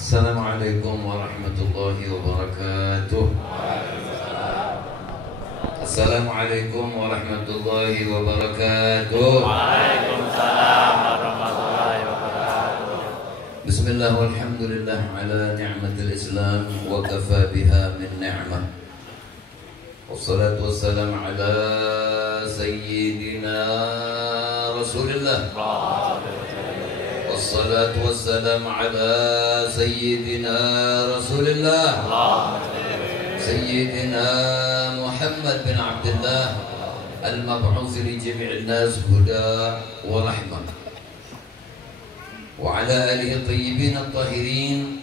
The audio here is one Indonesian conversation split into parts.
Assalamualaikum warahmatullahi wabarakatuh. Assalamualaikum warahmatullahi wabarakatuh. Waalaikumsalam warahmatullahi wabarakatuh. Bismillah walhamdulillah ala ni'matil Islam wa kafa biha min ni'mah. Wassalatu wassalamu ala sayyidina Rasulillah. Wassalatu wassalamu ala sayyidina Rasulillah. Sayyidina Muhammad bin Abdullah al-mab'uts li jami'in nas huda wa rahmah. Wa ala alihi tayyibin at-tahirin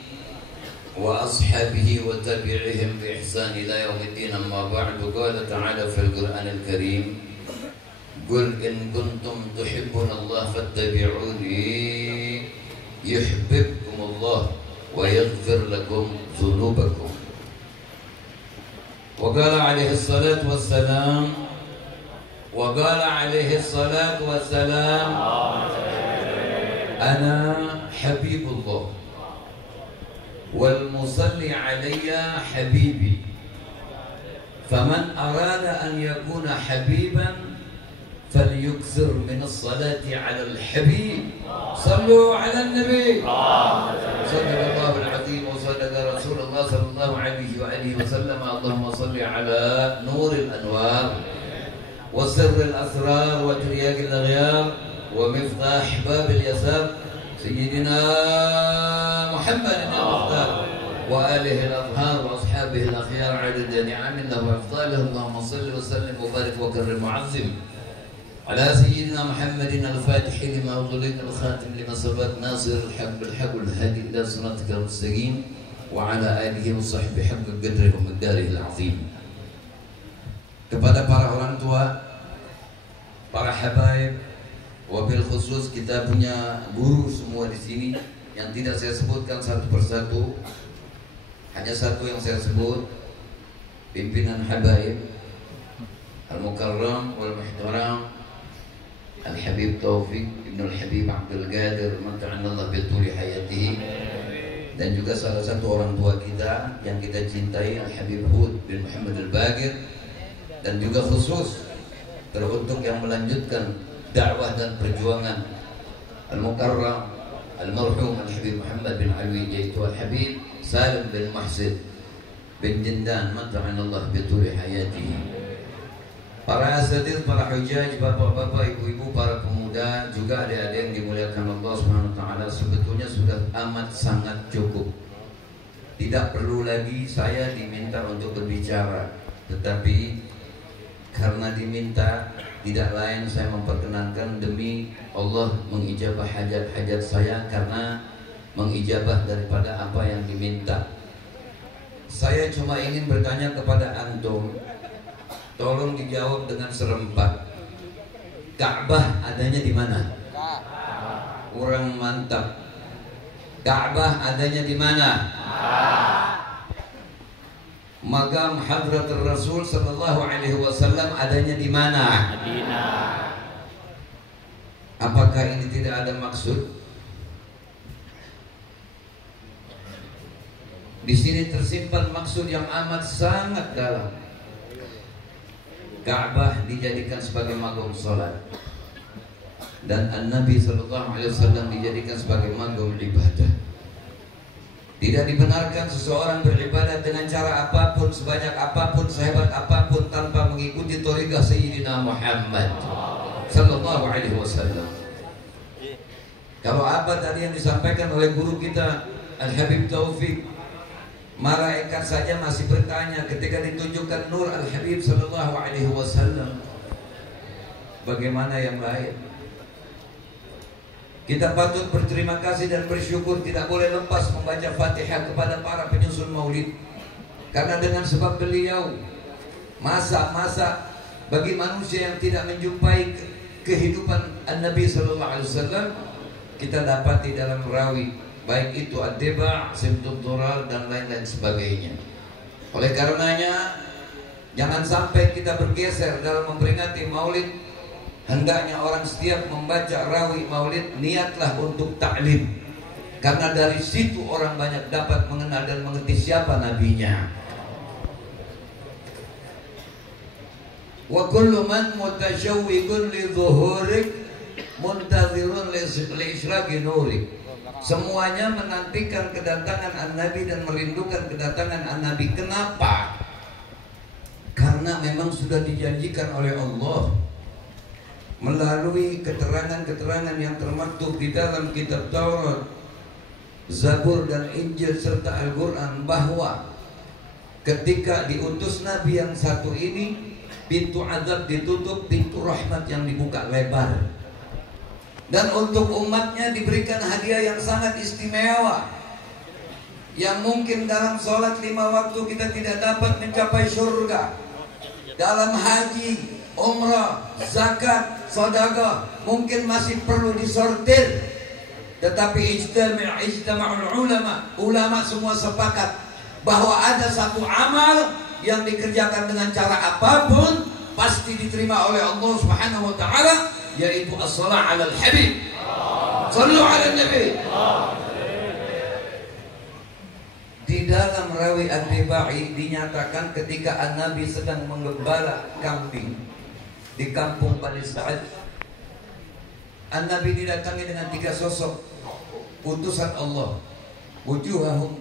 wa ashabihi wa tabi'ihim bi ihsan ila yaumiddin, amma ba'du. Qala ta'ala fil Qur'anil Karim, qul in kuntum tuhibbuna Allah fattabi'uni yuhibbukumullah wa yaghfir lakum dhunubakum. Wa qala alaihi salatu wassalam ana habibullah wal musalli alayya habibi, faman arada an yakuna habiban falyukthir min as-salati ala al-habib. Sallu ala an-nabi. Sadaqallahu al-azim wa sadaqa Rasulullah sallallahu alaihi wa alihi wa sallam. Allahumma salli ala nuril anwar wa sirril asrar wa tiryaqil aghyar wa miftah babil yasar Sayyidina Muhammad al-Mukhtar wa alihi al-athhar wa ashabihi al-akhyar adada ni'amillah wa afdalih. Allahumma salli wa sallim wa barik wa karrim mu'azzim ala Sayyidina Muhammadin al-Fatih lima ughliqa al-khatim lima sabaq nasir al-haq bil-haq wal-hadi ila siratikal mustaqim wa ala alihi wa sahbihi haqqa qadrihi wa miqdarihi al-azim. Kepada para orang tua, para habaib, wabil khusus kita punya guru semua di sini yang tidak saya sebutkan satu persatu, hanya satu yang saya sebut, pimpinan habaib al-mukarram wal muhtaram Al-Habib Taufik Ibn Al-Habib Abdul Qadir mata'anallah bituli hayatihi, dan juga salah satu orang tua kita yang kita cintai Al-Habib Hud bin Muhammad Al-Baqir, dan juga khusus teruntuk yang melanjutkan dakwah dan perjuangan Al-Mukarram Al-Marhum Al-Habib Muhammad bin Alwi, yaitu Al-Habib Salim bin Muhsin bin Jindan mata'anallah bituli hayatihi. Para asatidz, para hujaj, bapak-bapak, ibu-ibu, para pemuda, juga adik-adik yang dimuliakan Allah Subhanahu wa taala, sebetulnya sudah amat sangat cukup. Tidak perlu lagi saya diminta untuk berbicara, tetapi karena diminta, tidak lain saya memperkenankan demi Allah mengijabah hajat-hajat saya, karena mengijabah daripada apa yang diminta. Saya cuma ingin bertanya kepada antum, tolong dijawab dengan serempak. Ka'bah adanya di mana? Kurang mantap. Ka'bah adanya di mana? Maqam Hadratul Rasul sallallahu alaihi wasallam adanya di mana? Madinah. Apakah ini tidak ada maksud? Di sini tersimpan maksud yang amat sangat dalam. Ka'bah dijadikan sebagai maqam salat, dan An-Nabi sallallahu alaihi wasallam dijadikan sebagai maqam ibadah. Tidak dibenarkan seseorang beribadah dengan cara apapun, sebanyak apapun, sehebat apapun, tanpa mengikuti thariqah Sayyidina Muhammad sallallahu alaihi wasallam. Kalau apa tadi yang disampaikan oleh guru kita Al-Habib Taufik, malaikat saja masih bertanya ketika ditunjukkan nur Al-Habib sallallahu alaihi wasallam, bagaimana yang lain? Kita patut berterima kasih dan bersyukur, tidak boleh lepas membaca Fatihah kepada para penyusun maulid, karena dengan sebab beliau masa-masa bagi manusia yang tidak menjumpai kehidupan An-Nabi sallallahu alaihi wasallam kita dapat di dalam rawi, baik itu ad-diba', simtud durar, dan lain-lain sebagainya. Oleh karenanya jangan sampai kita bergeser dalam memperingati maulid. Hendaknya orang setiap membaca rawi maulid niatlah untuk ta'lim, Karena dari situ orang banyak dapat mengenal dan mengerti siapa nabinya. Wa kullu man mutashawwiqun li dhuhurik muntazirun li isyraqi nurik. Semuanya menantikan kedatangan An-Nabi dan merindukan kedatangan An-Nabi. Kenapa? Karena memang sudah dijanjikan oleh Allah melalui keterangan-keterangan yang termaktub di dalam kitab Taurat, Zabur dan Injil serta Al-Quran bahwa ketika diutus Nabi yang satu ini, pintu azab ditutup, pintu rahmat yang dibuka lebar. Dan untuk umatnya diberikan hadiah yang sangat istimewa, yang mungkin dalam sholat 5 waktu kita tidak dapat mencapai surga. Dalam haji, umrah, zakat, sedekah mungkin masih perlu disortir. Tetapi ijtama'ul ulama semua sepakat bahwa ada satu amal yang dikerjakan dengan cara apapun pasti diterima oleh Allah Subhanahu wa taala, yaitu as-shalah 'alal habib. Shallu 'alan nabi. Di dalam rawi An-Nabai dinyatakan ketika An-Nabi sedang menggembala kambing di kampung Bani Sa'ad, An-Nabi didatangi dengan 3 sosok utusan Allah. Wujuhahum,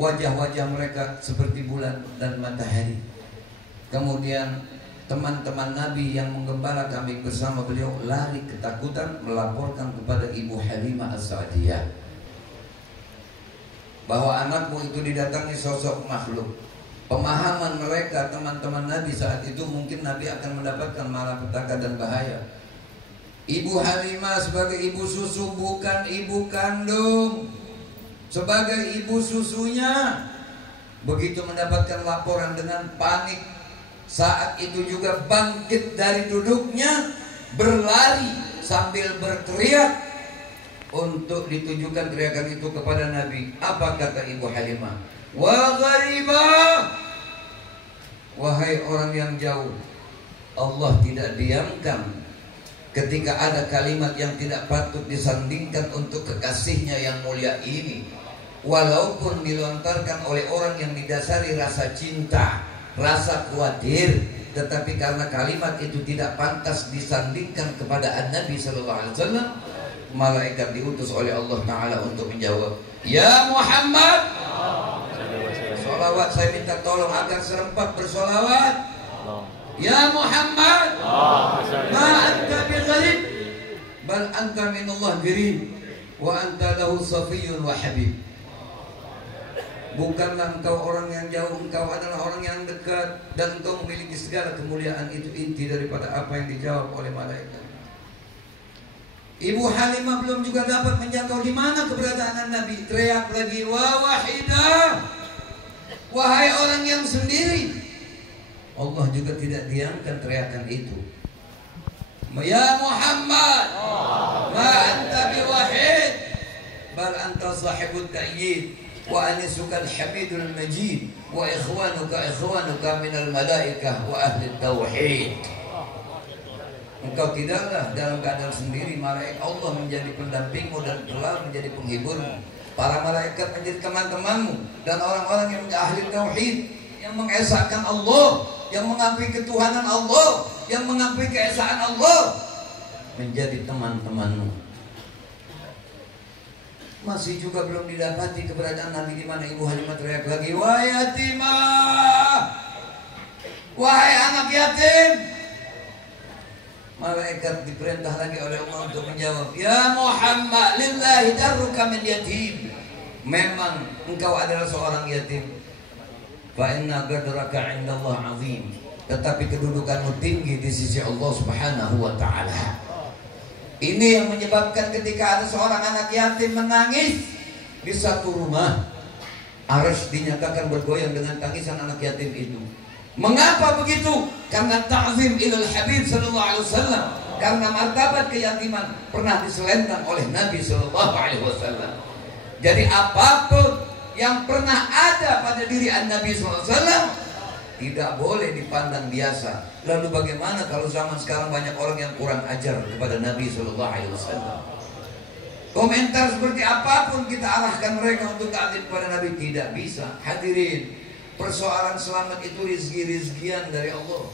wajah-wajah mereka seperti bulan dan matahari. Kemudian teman-teman Nabi yang menggembala kambing bersama beliau lari ketakutan melaporkan kepada Ibu Halimah As-Sa'diyah bahwa anakmu itu didatangi sosok makhluk. Pemahaman mereka teman-teman Nabi saat itu mungkin Nabi akan mendapatkan malapetaka dan bahaya. Ibu Halimah sebagai ibu susu, bukan ibu kandung, sebagai ibu susunya, begitu mendapatkan laporan dengan panik, saat itu juga bangkit dari duduknya, berlari sambil berteriak untuk ditujukan teriakan itu kepada Nabi. Apa kata Ibu Halimah? Wa gharibah, wahai orang yang jauh, Allah tidak diamkan ketika ada kalimat yang tidak patut disandingkan untuk kekasihnya yang mulia ini. Walaupun dilontarkan oleh orang yang didasari rasa cinta, rasa khawatir, tetapi karena kalimat itu tidak pantas disandingkan kepada An-Nabi sallallahu alaihi wasallam, malaikat diutus oleh Allah Ta'ala untuk menjawab, Ya Muhammad, sholawat saya minta tolong agar serempak bersolawat. Ya Muhammad, ma anta bi gharib, bal anta minallah qarib, wa anta lahu safiyyun wa habib. Bukanlah engkau orang yang jauh, engkau adalah orang yang dekat, dan engkau memiliki segala kemuliaan. Itu inti daripada apa yang dijawab oleh malaikat. Ibu Halimah belum juga dapat menjangkau di mana keberadaan Nabi, teriak lagi, wa wahidah, wahai orang yang sendiri. Allah juga tidak diamkan teriakan itu. Ya Muhammad, ma anta biwahid, bal anta sahibut ta'yid, wa anisuka al-hamidul majid, wa ikhwanuka minal malaikah wa ahli tauhid. Engkau tidaklah dalam keadaan sendiri, malaikat Allah menjadi pendampingmu dan selalu menjadi penghiburmu. Para malaikat menjadi teman-temanmu, dan orang-orang yang menjadi ahli tauhid, yang mengesahkan Allah, yang mengakui ketuhanan Allah, yang mengakui keesaan Allah, menjadi teman-temanmu. Masih juga belum didapati keberadaan Nabi di mana Ibu Halimah teriak lagi, wa yatimah, wahai anak yatim. Malaikat diperintah lagi oleh Allah untuk menjawab, Ya Muhammad, lillahi darruka min yatim. Memang engkau adalah seorang yatim. Fa inna qadraka 'indallah 'azim. Tetapi kedudukanmu tinggi di sisi Allah Subhanahu wa taala. Ini yang menyebabkan ketika ada seorang anak yatim menangis di satu rumah, arsy dinyatakan bergoyang dengan tangisan anak yatim itu. Mengapa begitu? Karena ta'zim ilal Habib sallallahu alaihi wasallam. Karena martabat keyatiman pernah diselendang oleh Nabi sallallahu alaihi wasallam. Jadi apapun yang pernah ada pada diri Nabi sallallahu alaihi wasallam tidak boleh dipandang biasa. Lalu bagaimana kalau zaman sekarang banyak orang yang kurang ajar kepada Nabi sallallahu alaihi wasallam? Komentar seperti apapun kita arahkan mereka untuk taat kepada Nabi, tidak bisa. Hadirin, persoalan selamat itu rizki-rizkian dari Allah.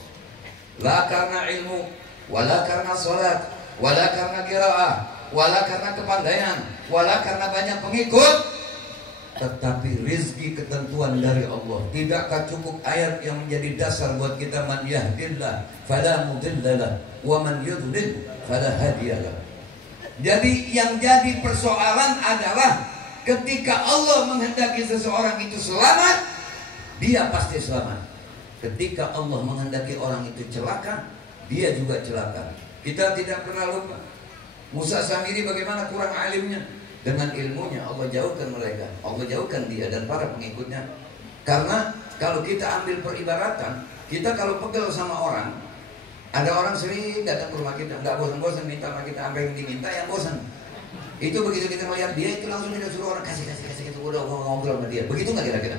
La karena ilmu, wala karena salat, wala karena qiraah, wala karena kepandaian, wala karena banyak pengikut, tetapi rizki ketentuan dari Allah. Tidakkah cukup ayat yang menjadi dasar buat kita, man yahdillah fala mudhillalah wa man yudlil fala hadiyalah. Jadi yang jadi persoalan adalah ketika Allah menghendaki seseorang itu selamat, dia pasti selamat. Ketika Allah menghendaki orang itu celaka, dia juga celaka. Kita tidak pernah lupa Musa Samiri bagaimana kurang alimnya. Dengan ilmunya Allah jauhkan mereka, Allah jauhkan dia dan para pengikutnya. Karena kalau kita ambil peribaratan, kita kalau pegel sama orang, ada orang sering datang ke rumah kita, nggak bosan-bosan minta sama kita, sampai yang diminta yang bosan. Itu begitu kita melihat dia itu langsung kita suruh orang kasih gitu, udah ngobrol sama dia. Begitu nggak kira-kira?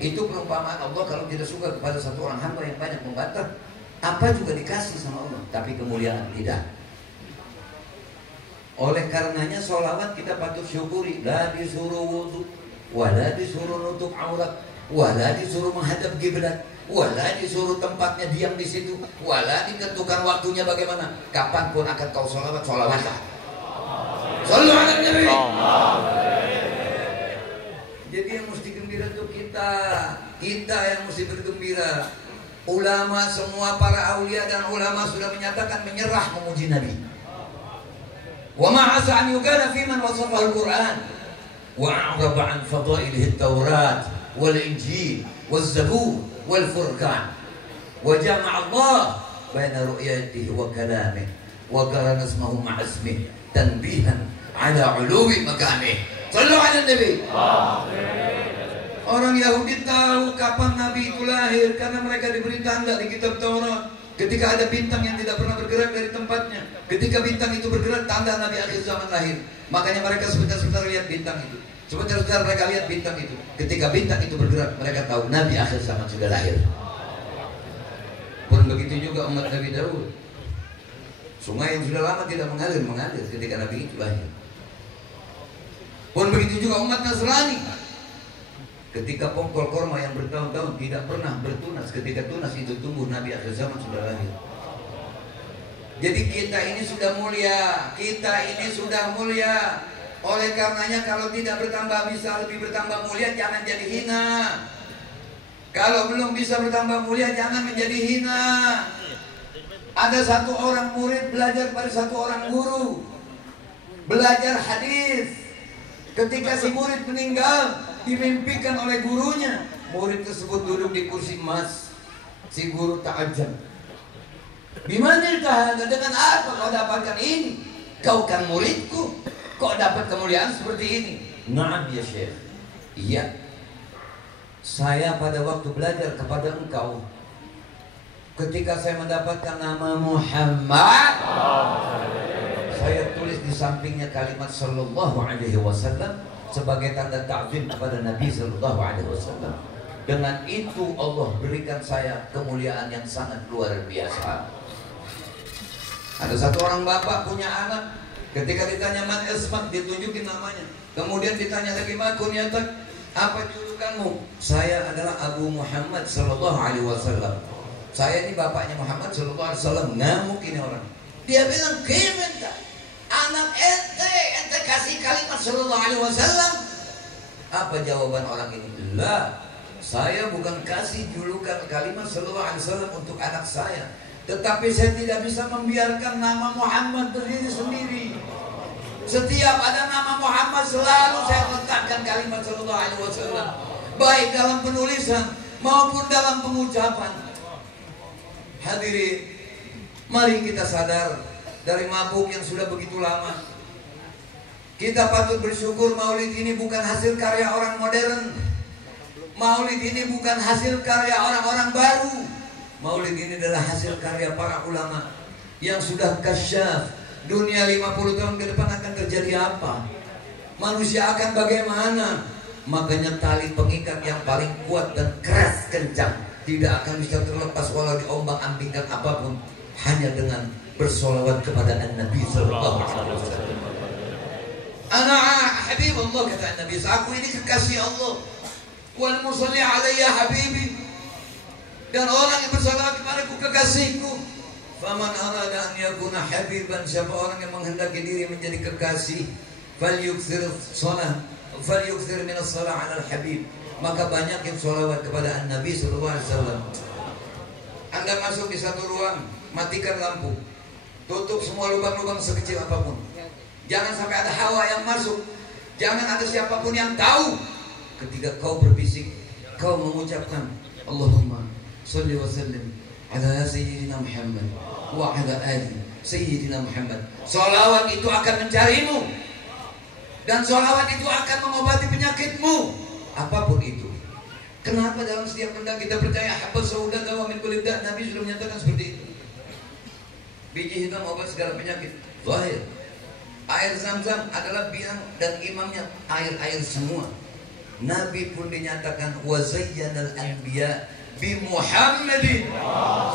Itu perumpamaan Allah kalau tidak suka kepada satu orang hamba yang banyak membantah, apa juga dikasih sama Allah, tapi kemuliaan tidak. Oleh karenanya sholawat kita patut syukuri. La disuruh wudhu, wala disuruh nutup aurat, wala disuruh menghadap kiblat, wala disuruh tempatnya diam di situ, wala ditentukan waktunya bagaimana. Kapanpun akan kau sholawat, sholawatlah. Shallu ala Nabi. Jadi yang mesti gembira itu kita yang mesti bergembira. Ulama semua, para aulia dan ulama sudah menyatakan menyerah memuji Nabi. وما عسى أن يقال في من وصفه القرآن وأعرض عن فضائله التوراة والإنجيل والزبور والفرقان وجمع الله بين رؤيته وكلامه وقرن اسمه مع اسمه تنبيها على علو مكانه. صلوا على النبي. Orang Yahudi tahu kapan Nabi itu lahir karena mereka diberi tanda di kitab Taurat. Ketika ada bintang yang tidak pernah bergerak dari tempatnya, ketika bintang itu bergerak, tanda Nabi akhir zaman lahir. Makanya mereka sebentar-sebentar lihat bintang itu, sebentar-sebentar mereka lihat bintang itu. Ketika bintang itu bergerak, mereka tahu Nabi akhir zaman sudah lahir. Pun begitu juga umat Nabi Daud. Sungai yang sudah lama tidak mengalir ketika Nabi itu lahir. Pun begitu juga umat Nasrani. Ketika pongkol korma yang bertahun-tahun tidak pernah bertunas, ketika tunas itu tumbuh, Nabi akhir zaman sudah lahir. Jadi kita ini sudah mulia, Oleh karenanya kalau tidak bertambah bisa lebih bertambah mulia, jangan jadi hina. Kalau belum bisa bertambah mulia, jangan menjadi hina. Ada satu orang murid belajar pada satu orang guru, belajar hadis. Ketika si murid meninggal, dimimpikan oleh gurunya, murid tersebut duduk di kursi emas. Si guru ta'ajab, gimana tahada, dengan apa kau dapatkan ini? Kau kan muridku, kok dapat kemuliaan seperti ini? Na'am ya Syekh. Iya, saya pada waktu belajar kepada engkau, ketika saya mendapatkan nama Muhammad, saya tulis di sampingnya kalimat sallallahu alaihi wasallam sebagai tanda ta'zim kepada Nabi sallallahu alaihi wasallam. Dengan itu Allah berikan saya kemuliaan yang sangat luar biasa. Ada satu orang bapak punya anak, ketika ditanya man ismak, ditunjukin namanya. Kemudian ditanya lagi ma kunyatak, apa julukanmu? Saya adalah Abu Muhammad sallallahu alaihi wasallam. Saya ini bapaknya Muhammad sallallahu alaihi wasallam. Ngamuk ini orang. Dia bilang, "Gimana? Anak ente kasih kalimat sallallahu alaihi wasallam?" Apa jawaban orang ini? Lah, saya bukan kasih julukan kalimat sallallahu alaihi wasallam untuk anak saya, tetapi saya tidak bisa membiarkan nama Muhammad berdiri sendiri. Setiap ada nama Muhammad selalu saya letakkan kalimat sallallahu alaihi wasallam, baik dalam penulisan maupun dalam pengucapan. Hadirin, mari kita sadar dari mabuk yang sudah begitu lama. Kita patut bersyukur Maulid ini bukan hasil karya orang modern. Maulid ini bukan hasil karya orang-orang baru. Maulid ini adalah hasil karya para ulama yang sudah kasyaf. Dunia 50 tahun ke depan akan terjadi apa? Manusia akan bagaimana? Makanya tali pengikat yang paling kuat dan keras kencang tidak akan bisa terlepas walau diombang-ambingkan apapun, hanya dengan bersolawat kepada Nabi Sallallahu Alaihi Wasallam. Ana Habibullah, kata Nabi, aku ini kekasih Allah. Wal musalli alayya habibi, dan orang yang bersalawat kepadaku kekasihku. Faman arada an yakuna habiban, siapa orang yang menghendaki diri menjadi kekasih, falyukthir shalah, falyukthir min as-shalah 'ala al-habib, maka banyakin sholawat kepada An-Nabi sallallahu alaihi wasallam. Anda masuk di satu ruang, matikan lampu, tutup semua lubang-lubang sekecil apapun. Jangan sampai ada hawa yang masuk. Jangan ada siapapun yang tahu. Ketika kau berbisik, kau mengucapkan Allahumma sholli wa sallim ala sayyidina Muhammad wa ala ali sayyidina Muhammad. Sholawat itu akan mencarimu, dan sholawat itu akan mengobati penyakitmu, apapun itu. Kenapa dalam setiap benda kita percaya habba sauda wa min kulli da'? Nabi sudah menyatakan seperti itu. Biji hitam obat segala penyakit. Zahir. Air Zam-Zam adalah biang dan imamnya air-air semua. Nabi pun dinyatakan wa zayyanal anbiya bi Muhammadin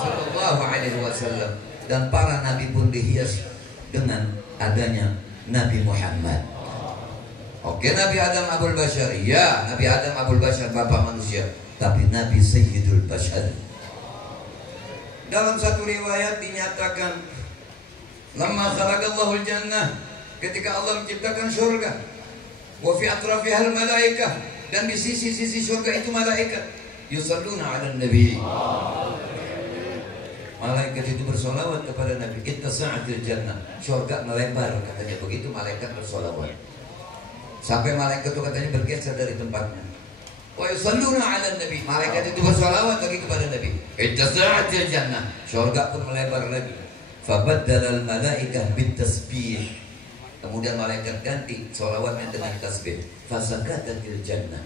sallallahu alaihi wasallam, dan para nabi pun dihias dengan adanya Nabi Muhammad. Oke, Nabi Adam Abul Bashar, ya, Nabi Adam Abul Bashar, bapak manusia, tapi Nabi Sayyidul Bashar. Dalam satu riwayat dinyatakan, lamma khalaqallahu al-jannah, ketika Allah menciptakan surga, wa fi atrafihal malaikah, dan di sisi-sisi surga itu malaikat, yusalluna 'alan nabi. Malaikat itu bersolawat kepada Nabi. Ittasa'atil jannah, surga melebar katanya, begitu malaikat bersolawat. Sampai malaikat itu katanya bergeser dari tempatnya. Wa yusalluna 'alan nabi, malaikat itu bersolawat lagi kepada Nabi. Ittasa'atil jannah, surga pun melebar lagi. Fabaddala al-malaikah bitasbih, kemudian malaikat ganti solawatnya dengan tasbih. Fasakatatil jannah,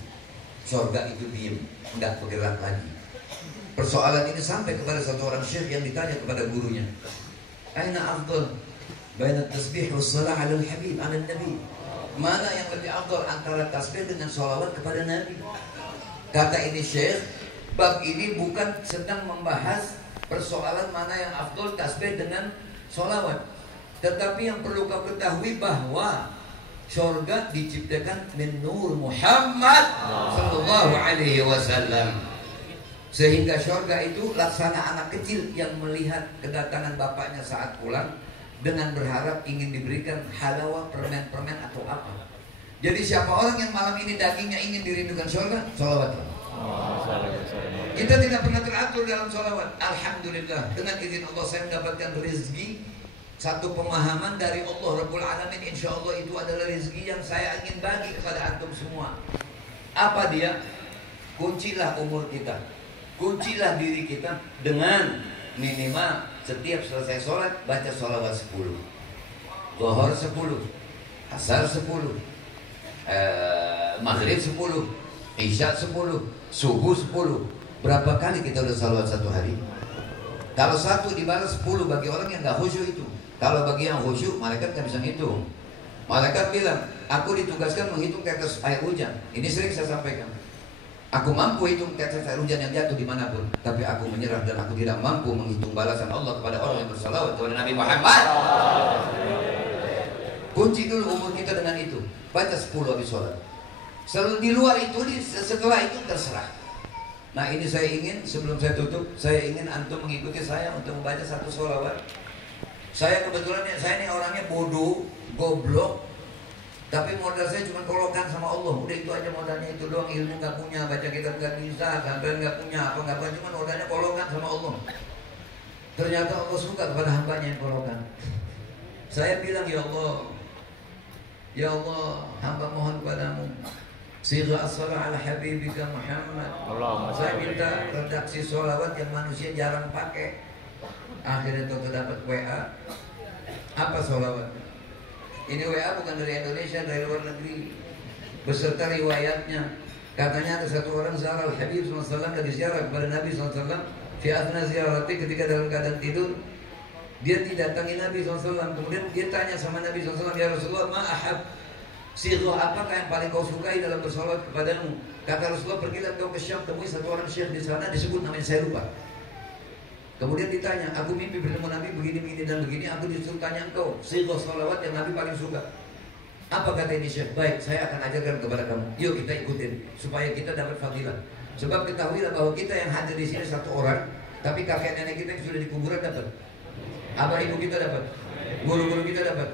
surga itu diam, tidak bergerak lagi. Persoalan ini sampai kepada satu orang syekh yang ditanya kepada gurunya, aina afdal baina tasbih was salah 'ala al-habib 'ala nabi, mana yang lebih afdal antara tasbih dengan solawat kepada Nabi? Kata ini syekh, bab ini bukan sedang membahas persoalan mana yang afdal tasbih dengan solawat, tetapi yang perlu kau ketahui bahwa surga diciptakan min nur Muhammad sallallahu alaihi wasallam, sehingga surga itu laksana anak kecil yang melihat kedatangan bapaknya saat pulang dengan berharap ingin diberikan halawah, permen-permen atau apa. Jadi siapa orang yang malam ini dagingnya ingin dirindukan surga, sholawat. Kita tidak pernah teratur dalam sholawat. Alhamdulillah, dengan izin Allah saya mendapatkan rezeki, satu pemahaman dari Allah Rabbul Alamin. Insya Allah itu adalah rezeki yang saya ingin bagi kepada antum semua. Apa dia? Kuncilah umur kita, kuncilah diri kita dengan minimal setiap selesai sholat baca sholawat 10, Zuhur 10, Asar 10, Maghrib 10, Isya 10, Subuh 10. Berapa kali kita udah sholawat satu hari? Kalau satu dibalas 10 bagi orang yang nggak khusyuk itu. Kalau bagi yang khusyuk, malaikat nggak bisa ngitung. Malaikat bilang, aku ditugaskan menghitung tetes air hujan. Ini sering saya sampaikan. Aku mampu hitung tetes air hujan yang jatuh dimanapun, tapi aku menyerah dan aku tidak mampu menghitung balasan Allah kepada orang yang bersalawat kepada Nabi Muhammad. Kunci dulu umur kita dengan itu. Baca 10 habis sholat. Selalu di luar itu, setelah itu terserah. Nah ini saya ingin, sebelum saya tutup, saya ingin antum mengikuti saya untuk membaca satu sholawat. Saya kebetulan, saya ini orangnya bodoh, goblok, tapi modal saya cuma kolokan sama Allah. Udah itu aja modalnya, itu doang. Ilmu nggak punya, baca kitab nggak bisa, sampai nggak punya, apa nggak punya, cuma modalnya kolokan sama Allah. Ternyata Allah suka kepada hambanya yang kolokan. Saya bilang, ya Allah, hamba mohon kepadamu, Sigha as-salah ala habibika Muhammad. Saya minta redaksi sholawat yang manusia jarang pakai. Akhirnya itu dapat WA. Apa sholawat? Ini WA bukan dari Indonesia, dari luar negeri, beserta riwayatnya. Katanya ada satu orang Zahra al-Habib SAW dari ziarah kepada Nabi SAW. Fi athna ziyarati, ketika dalam keadaan tidur, dia didatangi Nabi SAW. Kemudian dia tanya sama Nabi SAW, ya Rasulullah, ma ahab, sighah apakah yang paling kau sukai dalam bersolawat kepadamu? Kata Rasulullah, pergilah kau ke Syam, temui satu orang syekh di sana, disebut namanya, saya lupa. Kemudian ditanya, aku mimpi bertemu Nabi begini dan begini, aku disuruh tanya engkau sighah solawat yang Nabi paling suka. Apa kata ini Syekh? Baik, saya akan ajarkan kepada kamu. Yuk kita ikutin supaya kita dapat fadilah. Sebab ketahuilah bahwa kita yang hadir di sini satu orang, tapi kakek nenek kita yang sudah di kuburan dapat, abah ibu kita dapat, guru-guru kita dapat,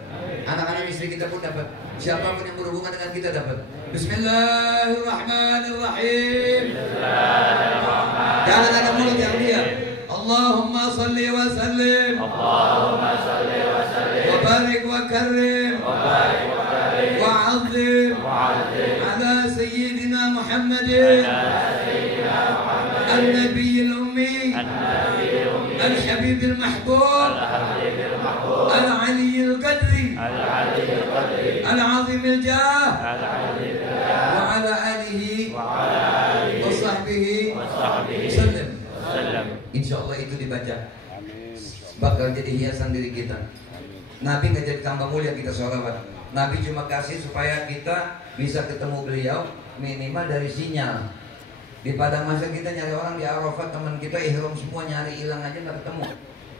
anak-anak istri kita pun dapat, siapapun yang berhubungan dengan kita dapat. Bismillahirrahmanirrahim. Jangan ada mulut yang diam. Allahumma salli wa sallim, Allahumma salli wa sallim, wa barik wa karim, wa barik wa karim, wa azim ala sayyidina Muhammadin النبي الأمي الحبيب المحبوب العلي القدري العظيم الجاه وعلى آله وصحبه وسلم. Insya Allah itu dibaca bakal jadi hiasan diri kita. Nabi nggak jadi tambah mulia kita sholawat. Nabi cuma kasih supaya kita bisa ketemu beliau minimal dari sinyal. Di padang mahsyar kita nyari orang di Arafat, teman kita ihram semua nyari hilang aja nggak ketemu.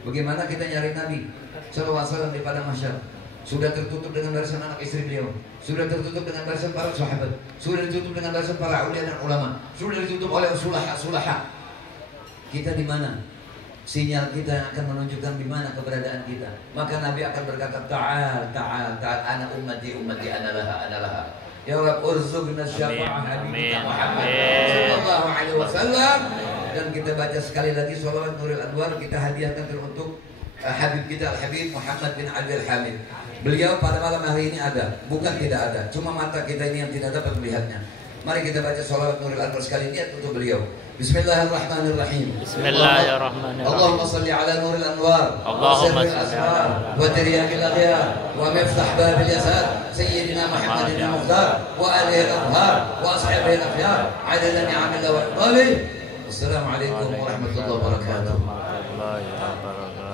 Bagaimana kita nyari Nabi sallallahu alaihi wasallam di padang mahsyar? Sudah tertutup dengan barisan anak istri beliau, sudah tertutup dengan barisan para sahabat, sudah ditutup dengan barisan para ulia dan ulama, sudah ditutup oleh sulaha. Kita di mana? Sinyal kita yang akan menunjukkan di mana keberadaan kita. Maka Nabi akan berkata, ta'al, ana ummati ana laha. Ya Rabb, urzuqna syafa'ah habibina Muhammad sallallahu alaihi wasallam. Dan kita baca sekali lagi sholawat Nurul Anwar, kita hadiahkan untuk Habib kita Al-Habib Muhammad bin Ali Al-Hamid. Beliau pada malam hari ini ada, bukan tidak ada, cuma mata kita ini yang tidak dapat melihatnya. Mari kita baca sholawat Nurul Anwar sekali niat untuk beliau. Bismillahirrahmanirrahim. Bismillahirrahmanirrahim. Allahumma salli ala Nurul Anwar, Allahumma wa salli asrar, wa tiryaqil aghyar, wa miftah babil yasar, sayyidina Muhammadin al-Mukhtar, wa alihi al-Abhar, wa ashabihi al-Afyar, adadan ni'amillah wa iqbalih. Wassalamualaikum warahmatullahi wabarakatuh. Warahmatullahi wabarakatuh.